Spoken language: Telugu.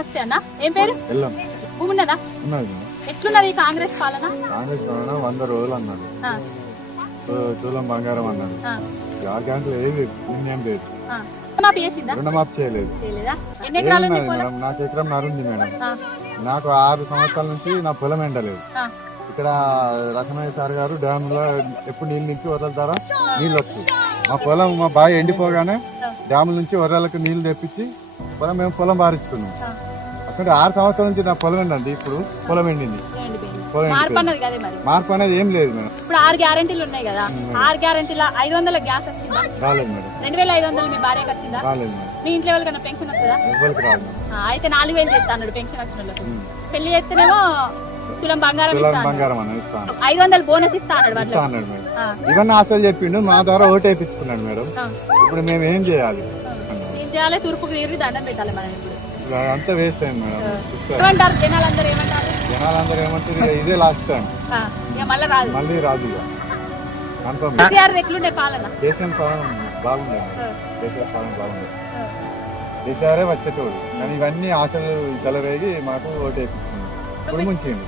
అన్న ఏం పేరు? ఉన్నదా. ఎట్లున్నది కాంగ్రెస్ పాలన? కాంగ్రెస్ భవనం వంద రోజులు అన్నాడు. తులం బంగారం అన్నాడు. ఆ, బ్యాంకులో ఏది పుణ్యం లేదు. రుణమాఫీ చేయలేదు. మేడం? నాకు ఎకరం నరుంది మేడం. నాకు ఆరు సంవత్సరాల నుంచి నా పొలం ఎండలేదు. ఇక్కడ రసమయ్య సార్ గారు డ్యామ్లో ఎప్పుడు నీళ్ళు నింపి వదలుతారా? నీళ్ళు వచ్చు మా పొలం మా బావి ఎండిపోగానే డ్యాముల నుంచి వరలకు నీళ్ళు తెప్పించి పొలం మేము పొలం బారించుకున్నాం అసలు ఆరు సంవత్సరాల నుంచి నా పొలం ఎండండి ఇప్పుడు? పొలం ఎండింది. పొలం మార్పు. అన్నది కదే మరి. మార్పు అనేది ఏం లేదు మేడం. ఇప్పుడు ఆరు గ్యారెంటీలు ఉన్నాయి కదా. ఆరు గ్యారెంటీల ఐదు వందల గ్యాస్ వచ్చిందా? రాలేదు మేడం. రెండు వేల ఐదు వందలు మీ భార్యకి వచ్చిందా? రాలేదు మేడం. మీ ఇంట్లో ఎవరికైనా పెన్షన్ వస్తుందా? రాదు ఆ, అయితే నాలుగు వేలు చేస్తా అన్నాడు పెన్షన్ వచ్చిన వాళ్ళకి. పెళ్ళి చేస్తేనేమో తులం బంగారం అన్నాడు. బంగారం ఇస్తాను ఐదు వందలు బోనస్ ఇస్తా అన్నాడు ఇస్తా అన్నాడు మేడం. ఇవన్నీ ఆశలు చెప్పిండు మా ద్వారా ఓటు వేయించుకున్నాడు మేడం. ఆ. ఇప్పుడు మేము ఏం చేయాలి? చేయాలి తూర్పుకి తీరి దండం పెట్టాలి మనం ఇప్పుడు. అంతా వేస్ట్ అయింది మేడం? ఏమంటారు? జనాలందరూ ఏమంటారు? జనాలందరూ ఏమంటారు ఇదే లాస్ట్ టైం మళ్ళీ రాదు. మళ్ళీ రాదు కన్ఫర్మ్ కేసీఆర్ ఎట్లుండే పాలన? కేసీఆర్ పాలన బాగుండేది కేసీఆర్ పాలన బాగుండేది కేసీఆరే వచ్చేటోడు కానీ ఇవన్నీ ఆశలు చెలరేగి మాకు ఓటు వేయించుకున్నాం ఇప్పుడు ముంచింది